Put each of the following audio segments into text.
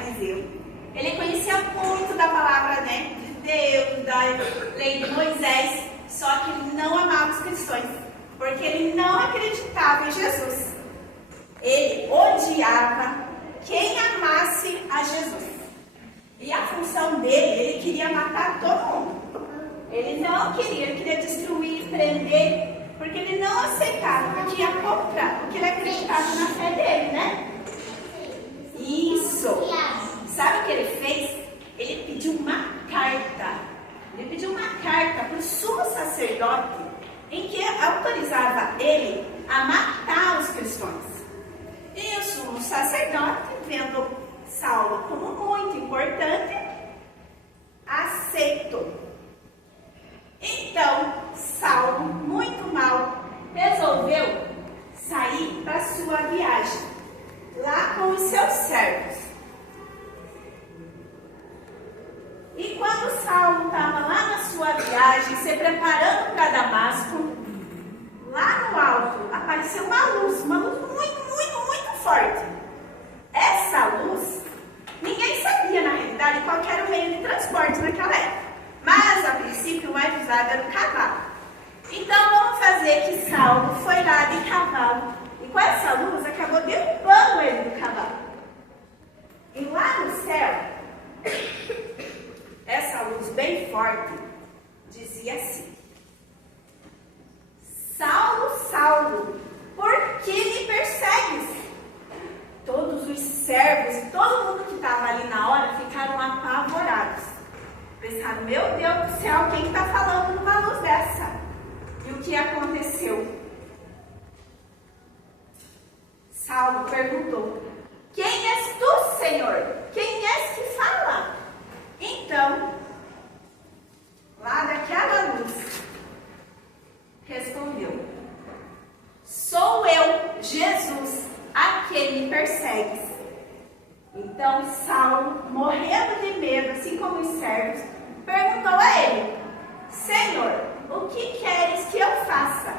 fariseu. Ele conhecia muito da palavra, né, de Deus, da lei de Moisés, só que ele não amava os cristãos, porque ele não acreditava em Jesus. Ele odiava quem amasse a Jesus. E a função dele, ele queria matar todo mundo. Ele não queria, ele queria destruir, prender, porque ele não aceitava, porque ia contra, porque ele acreditava na fé dele, né? Isso. Sabe o que ele fez? Ele pediu uma carta. Ele pediu uma carta para o sumo sacerdote, em que autorizava ele a matar os cristãos. E o sumo sacerdote, vendo Saulo como muito importante, aceitou. Então, Saulo, muito mal, resolveu sair para sua viagem, lá com os seus servos. E quando Saulo estava lá na sua viagem, se preparando para Damasco, lá no alto apareceu uma luz muito forte. Essa luz, ninguém sabia na realidade qual era o meio de transporte naquela época. Mas, a princípio, o mais usado era o cavalo. Então, vamos fazer que Saulo foi lá de cavalo. E com essa luz, acabou derrubando ele do cavalo. E lá no céu, essa luz bem forte, dizia assim: Saulo, Saulo, por que me persegues? Todos os servos e todo mundo que estava ali na hora ficaram apavorados. Pensaram, meu Deus do céu, quem está falando numa luz dessa? E o que aconteceu? Saulo perguntou, quem és tu, Senhor? Quem és que fala? Então, lá daquela luz, respondeu, sou eu, Jesus, a quem me persegues. Então Saulo, morrendo de medo, assim como os servos, perguntou a ele, Senhor, o que queres que eu faça?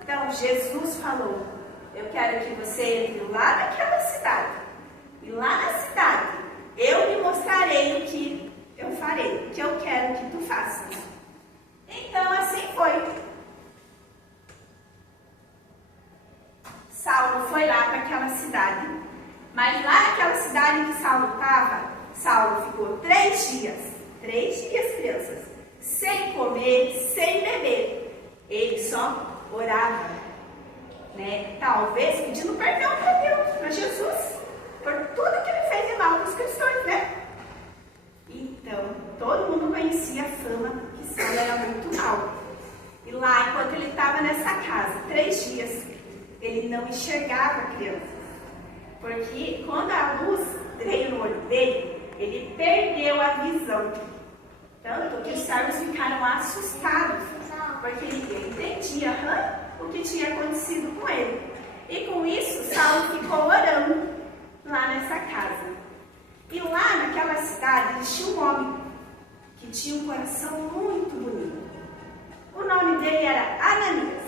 Então Jesus falou, eu quero que você entre lá naquela cidade. E lá na cidade, eu lhe mostrarei o que eu farei, o que eu quero que tu faças. Então assim foi. Saulo foi lá para aquela cidade, mas lá naquela cidade em que Saulo estava, Saulo ficou 3 dias, crianças, sem comer, sem beber. Ele só orava, né? Talvez pedindo perdão para Deus, para Jesus, por tudo que ele fez de mal para os cristãos, né? Então, todo mundo conhecia a fama que Saulo era muito mal. E lá, enquanto ele estava nessa casa, 3 dias, ele não enxergava crianças. Porque quando a luz veio no olho dele, ele perdeu a visão. Tanto que os servos ficaram assustados, porque ele entendia o que tinha acontecido com ele. E com isso, Saulo ficou orando lá nessa casa. E lá naquela cidade existia um homem que tinha um coração muito bonito. O nome dele era Ananias.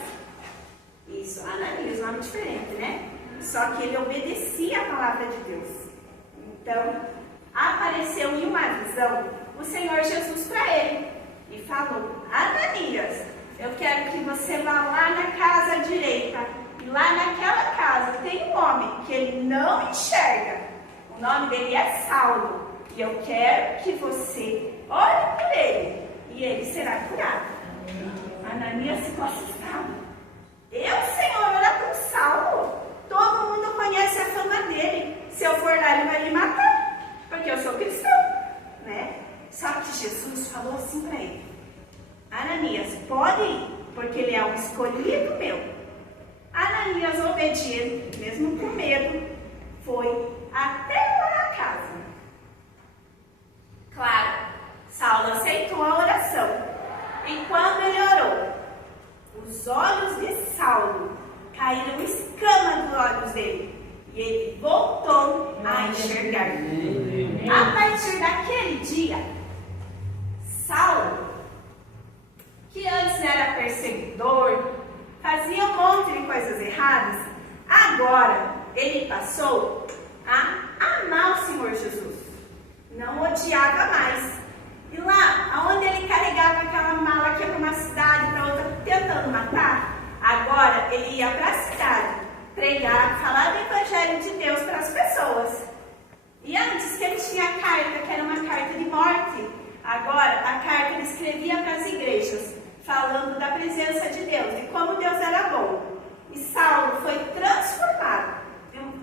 Isso, Ananias, nome diferente, né? Só que ele obedecia a palavra de Deus. Então, apareceu em uma visão o Senhor Jesus para ele e falou, Ananias, eu quero que você vá lá na casa direita. E lá naquela casa tem um homem que ele não enxerga. O nome dele é Saulo. E eu quero que você ore por ele e ele será curado. Ananias ficou assustado. Eu, Senhor, orar por Saulo? Todo mundo conhece a fama dele. Se eu for lá, ele vai me matar, porque eu sou cristão, né? Só que Jesus falou assim para ele, Ananias, pode ir, porque ele é um escolhido meu. Ananias, obediente, mesmo com medo, foi até lá a casa. Claro, Saulo aceitou a oração. E quando ele orou, os olhos de Saulo caíram escamas dos olhos dele. E ele voltou a enxergar. A partir daquele dia, Saulo, que antes era perseguidor, fazia um monte de coisas erradas, agora ele passou a amar o Senhor Jesus. odiava mais. E lá, aonde ele carregava aquela mala que ia para uma cidade, para outra, tentando matar, agora ele ia para a cidade, pregar, falar do Evangelho de Deus para as pessoas. E antes que ele tinha a carta, que era uma carta de morte, agora a carta ele escrevia para as igrejas, falando da presença de Deus, de como Deus era bom. E Saulo foi transformado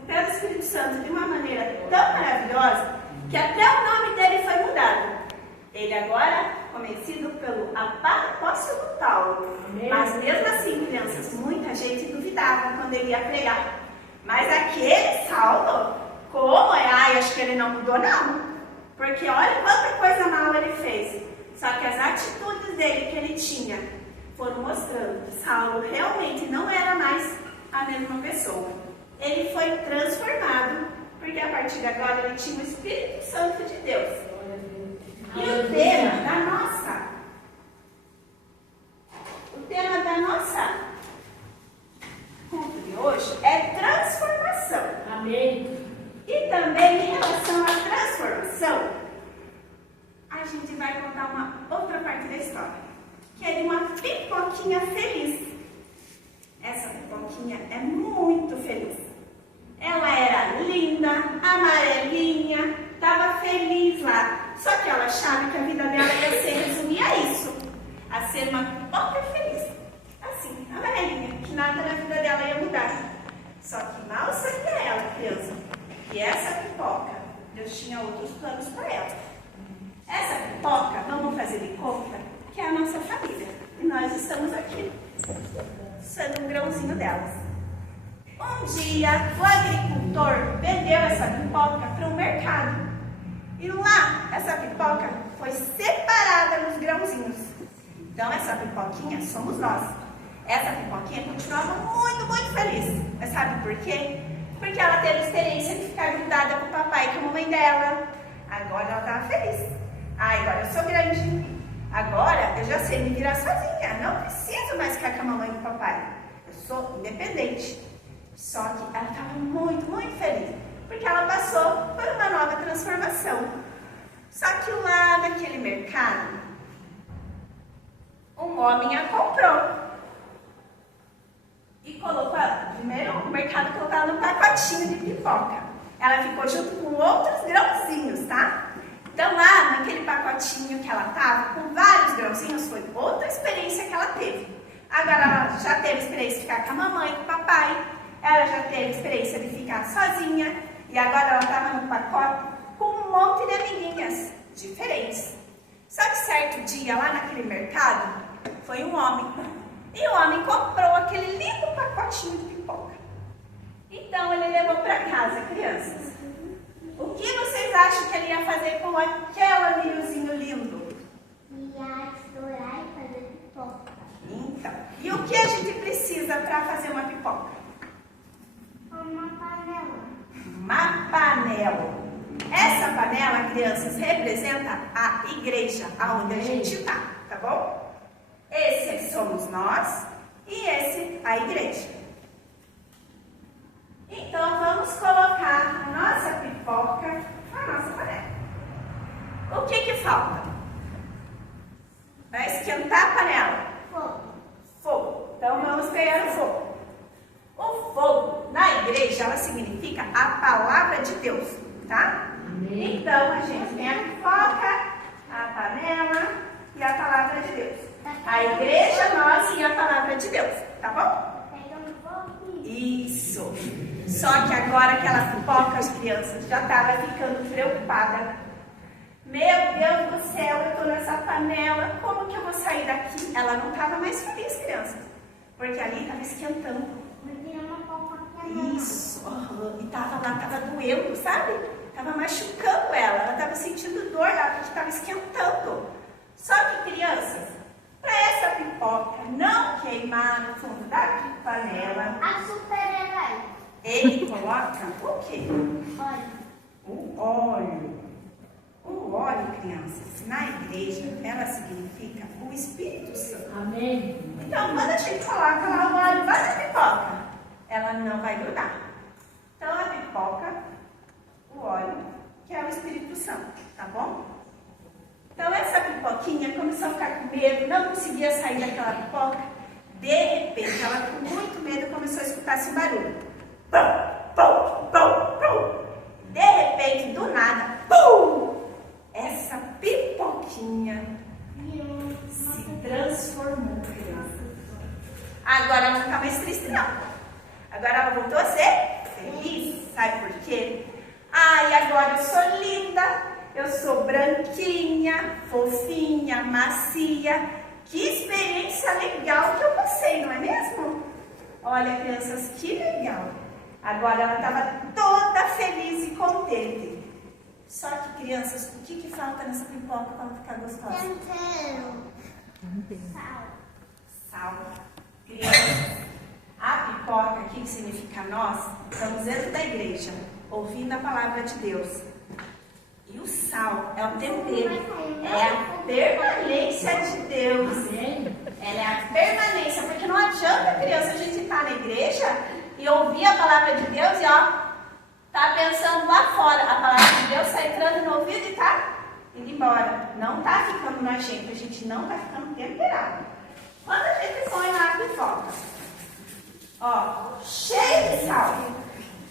pelo Espírito Santo de uma maneira tão maravilhosa, que até o nome dele foi mudado. Ele agora conhecido pelo apóstolo Paulo. Mas mesmo assim, crianças, muita gente duvidava quando ele ia pregar. Mas aquele Saulo, como é? Ai, acho que ele não mudou não. Porque olha quanta coisa mal ele fez. Só que as atitudes dele que ele tinha foram mostrando que Saulo realmente não era mais a mesma pessoa. Ele foi transformado, porque a partir de agora ele tinha o Espírito Santo de Deus. E o tema da nossa culto de hoje é transformação. Amém. E também em relação à transformação, a gente vai contar uma outra parte da história, que é de uma pipoquinha feliz. Essa pipoquinha é muito feliz. Ela era linda, amarelinha, estava feliz lá. Só que ela achava que a vida dela ia se resumir a isso, a ser uma pipoca feliz. Assim, amarelinha, que nada na vida dela ia mudar. Só que mal sabia ela, criança, que essa pipoca, Deus tinha outros planos para ela. Essa pipoca, vamos fazer de conta, que é a nossa família. E nós estamos aqui, sendo um grãozinho delas. Um dia, o agricultor vendeu essa pipoca para o mercado. E lá, essa pipoca foi separada nos grãozinhos. Então, essa pipoquinha somos nós. Essa pipoquinha continuava muito, muito feliz. Mas sabe por quê? Porque ela teve a experiência de ficar grudada com o papai e com a mamãe dela. Agora ela estava feliz. Agora eu sou grande. Agora eu já sei me virar sozinha. Não preciso mais ficar com a mamãe e com o papai. Eu sou independente. Só que ela estava muito, muito feliz. Porque ela passou por uma nova transformação. Só que lá naquele mercado, um homem a comprou. E colocou ela, primeiro o mercado colocou ela num pacotinho de pipoca. Ela ficou junto com outros grãozinhos, tá? Então lá naquele pacotinho que ela estava, com vários grãozinhos, foi outra experiência que ela teve. Agora ela já teve experiência de ficar com a mamãe e com o papai. Ela já teve experiência de ficar sozinha. E agora ela estava no pacote com um monte de amiguinhas diferentes. Só que certo dia, lá naquele mercado, foi um homem. E o homem comprou aquele lindo pacotinho de pipoca. Então ele levou para casa, crianças. O que vocês acham que ele ia fazer com aquele milhozinho lindo? Ia estourar e fazer pipoca. Então, e o que a gente precisa para fazer uma pipoca? Uma panela. Uma panela. Essa panela, crianças, representa a igreja, aonde a gente está, tá bom? Esse somos nós e esse a igreja. Então, vamos colocar a nossa pipoca na nossa panela. O que falta? Vai esquentar a panela. Fogo. Fogo. Então, vamos pegar o fogo. O fogo, na igreja, ela significa a palavra de Deus, tá? Amém. Então, a gente tem a pipoca, a panela e a palavra de Deus. A igreja, nós e a palavra de Deus, tá bom? Pegando fogo. Isso. Só que agora aquela pipoca, as crianças já estavam ficando preocupadas. Meu Deus do céu, eu estou nessa panela, como que eu vou sair daqui? Ela não estava mais feliz, crianças, porque ali estava esquentando. Vai virar uma pipoca. Isso, e estava lá, estava doendo, sabe? Estava machucando ela estava sentindo dor lá, porque estava esquentando. Só que, crianças, para essa pipoca não queimar no fundo da panela, A super-herói. ele coloca o quê? Olha. O óleo. O óleo, crianças, na igreja, ela significa o Espírito Santo. Amém. Então, quando a gente coloca lá o óleo, vai na pipoca, ela não vai grudar. Então, a pipoca, o óleo, que é o Espírito Santo, tá tá bom? Então essa pipoquinha começou a ficar com medo, não conseguia sair daquela pipoca. De repente, ela com muito medo começou a escutar esse barulho. Pum, pum, pum, pum. De repente, do nada, pum! Essa pipoquinha se transformou. Agora ela não está mais triste, não. Agora ela voltou a ser feliz. Sabe por quê? Ai, agora eu sou linda, eu sou branquinha, fofinha, macia. Que experiência legal que eu passei, não é mesmo? Olha, crianças, que legal. Agora ela estava toda feliz e contente. Só que, crianças, o que falta nessa pipoca para ela ficar gostosa? Tempero. Sal. Crianças, a pipoca aqui, que significa nós, estamos dentro da igreja, ouvindo a palavra de Deus. E o sal é o tempero, é a permanência de Deus. Ela é a permanência, porque não adianta, criança, a gente estar na igreja e ouvir a palavra de Deus e tá pensando lá fora. A palavra de Deus está entrando no ouvido e tá indo embora. Não tá ficando na gente, a gente não tá ficando temperado. Quando a gente põe na pipoca, cheia de sal,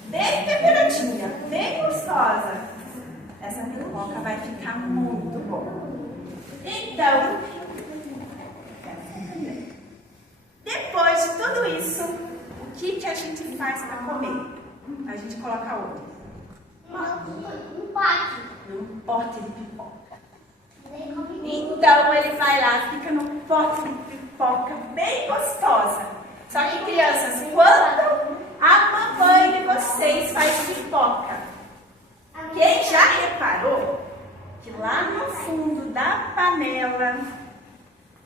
bem temperadinha, bem gostosa, essa pipoca vai ficar muito boa. Então, depois de tudo isso, o que a gente faz para comer? A gente coloca onde? Um pote. Num pote de pipoca. Então ele vai lá, fica num pote de pipoca bem gostosa. Só que, crianças, quando a mamãe de vocês faz pipoca, quem já reparou que lá no fundo da panela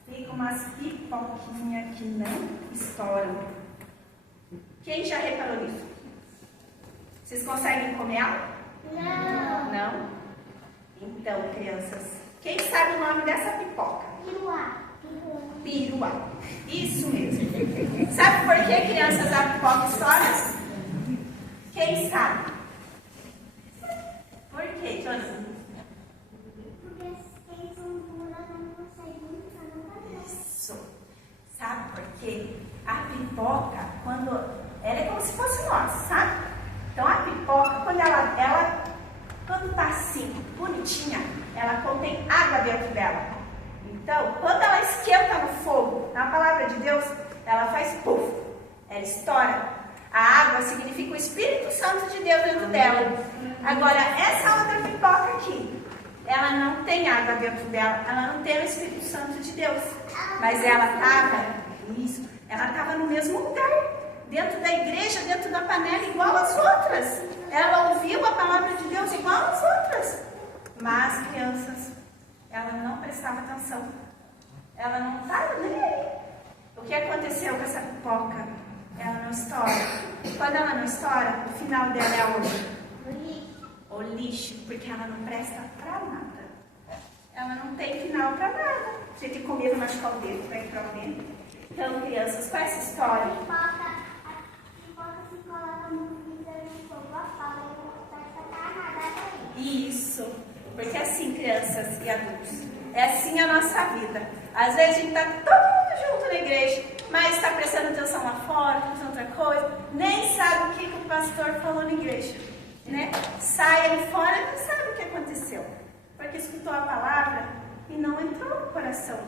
fica umas pipoquinhas que não estouram? Quem já reparou nisso? Vocês conseguem comer ela? Não. Não? Então, crianças, quem sabe o nome dessa pipoca? Piruá. Isso mesmo. Sabe por que, crianças, a pipoca estoura? Quem sabe? Por quê, Jonathan? Porque quem são duras não conseguem ficar. Isso. Sabe por quê? A pipoca, quando ela é como se fosse nós, sabe? Então a pipoca, quando ela quando tá assim, bonitinha, ela contém água dentro dela. Então, quando ela esquenta no fogo, na palavra de Deus, ela faz puff, ela estoura. A água significa o Espírito Santo de Deus dentro dela. Agora, essa outra pipoca aqui, ela não tem água dentro dela, ela não tem o Espírito Santo de Deus. Mas ela estava no mesmo lugar, dentro da igreja, dentro da panela, igual as outras. Ela ouviu a palavra de Deus igual as outras. Mas, crianças, ela não prestava atenção. Ela não estava nem aí. O que aconteceu com essa pipoca? Ela não estoura. Quando ela não estoura, o final dela é onde? O lixo, porque ela não presta pra nada. Ela não tem final pra nada. A gente comia no machucar o dedo, vai entrar o dedo. Então, crianças, com essa história. A pipoca se coloca no freezer no fogo apaga e não presta nada. Isso. Porque assim, crianças e adultos, é assim a nossa vida. Às vezes a gente está todo mundo junto na igreja, mas está prestando atenção lá fora, fazendo outra coisa, nem sabe o que o pastor falou na igreja, né? Sai ali fora e não sabe o que aconteceu, porque escutou a palavra e não entrou no coração.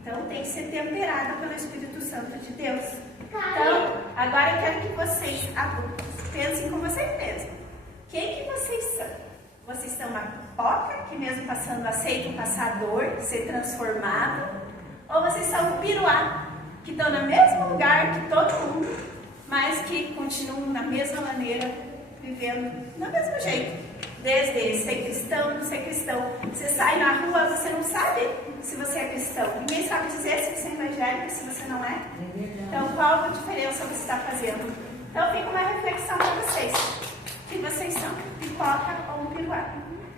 Então tem que ser temperada pelo Espírito Santo de Deus. Então, agora eu quero que vocês, adultos, pensem com vocês mesmos. Quem que vocês são? Vocês são uma pipoca, que mesmo passando aceitam passar dor, ser transformado? Ou vocês são um piruá, que estão no mesmo lugar que todo mundo, mas que continuam da mesma maneira, vivendo do mesmo jeito? Desde ser cristão, não ser cristão. Você sai na rua, você não sabe se você é cristão. Ninguém sabe dizer se você é evangélico, se você não é. Então, qual a diferença você está fazendo? Então, fica uma reflexão para vocês. Que vocês são, pipoca ou um piruá.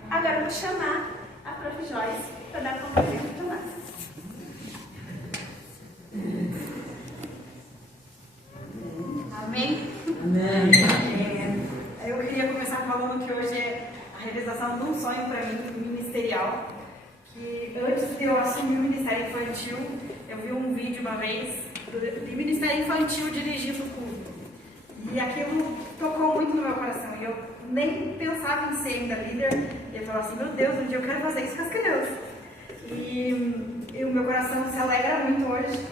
Agora eu vou chamar a Prof. Joyce para dar complemento para nós. Amém? Amém. Eu queria começar falando que hoje é a realização do um sonho para mim, ministerial, que antes de eu assumir o Ministério Infantil, eu vi um vídeo uma vez de Ministério Infantil dirigindo o culto. E aquilo tocou muito no meu coração. E eu nem pensava em ser ainda líder. E eu falava assim, meu Deus, um dia eu quero fazer isso com as crianças. E o meu coração se alegra muito hoje.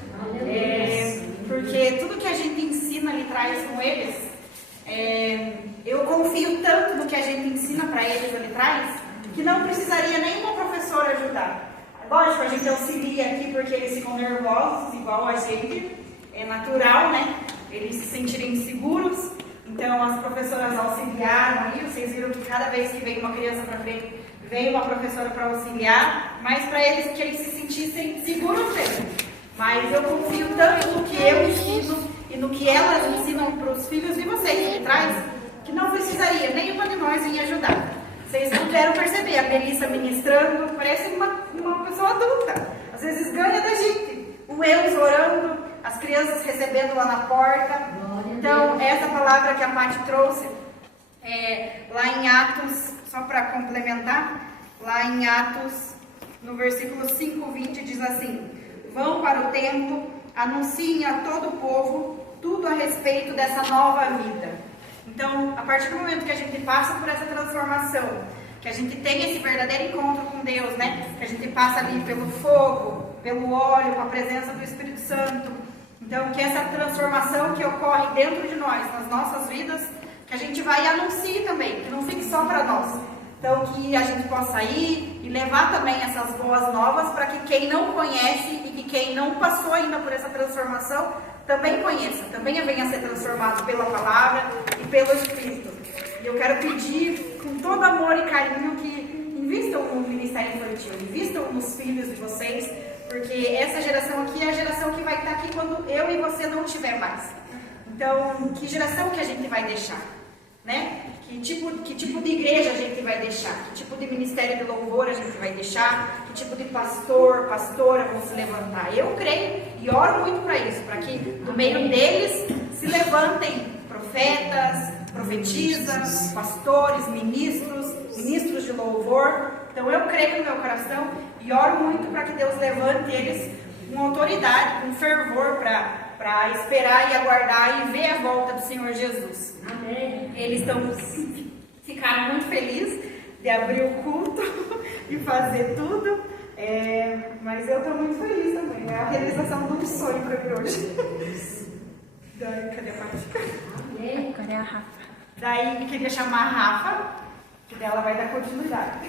Porque tudo que a gente ensina ali atrás com eles, eu confio tanto no que a gente ensina para eles ali atrás, que não precisaria nenhuma professora ajudar. Lógico, a gente auxilia aqui porque eles ficam nervosos, igual a gente. É natural, né? Eles se sentirem inseguros. Então, as professoras auxiliaram aí. Vocês viram que cada vez que vem uma criança para frente, vem uma professora para auxiliar. Mas para eles, que eles se sentissem seguros mesmo. Mas eu confio tanto no que eu ensino e no que elas ensinam para os filhos de vocês que traz, que não precisaria nenhuma de nós em ajudar. Vocês puderam perceber, a Melissa ministrando, parece uma pessoa adulta. Às vezes ganha da gente. O Eus orando, as crianças recebendo lá na porta. Então, essa palavra que a Paty trouxe, lá em Atos, só para complementar, lá em Atos, no versículo 5:20, diz assim: vão para o templo, anunciem a todo o povo tudo a respeito dessa nova vida. Então, a partir do momento que a gente passa por essa transformação, que a gente tem esse verdadeiro encontro com Deus, né? Que a gente passa ali pelo fogo, pelo óleo, com a presença do Espírito Santo. Então, que essa transformação que ocorre dentro de nós, nas nossas vidas, que a gente vai e anuncie também, que não fique só para nós. Então, que a gente possa ir e levar também essas boas novas para que quem não conhece e que quem não passou ainda por essa transformação também conheça, também venha a ser transformado pela palavra e pelo Espírito. E eu quero pedir com todo amor e carinho que invistam no Ministério Infantil, invistam nos filhos de vocês, porque essa geração aqui é a geração que vai estar aqui quando eu e você não estiver mais. Então, que geração que a gente vai deixar? Né? Que tipo de igreja a gente vai deixar? Que tipo de ministério de louvor a gente vai deixar? Que tipo de pastor, pastora vão se levantar? Eu creio e oro muito para isso, para que do meio deles se levantem profetas, profetisas, pastores, ministros de louvor. Então eu creio no meu coração e oro muito para que Deus levante eles com autoridade, com fervor para esperar e aguardar e ver a volta do Senhor Jesus. Amém. Eles ficaram muito felizes de abrir o culto e fazer tudo, mas eu estou muito feliz também. É a realização de um sonho para mim hoje. Cadê a Paty? Cadê a Rafa? Daí queria chamar a Rafa, que dela vai dar continuidade.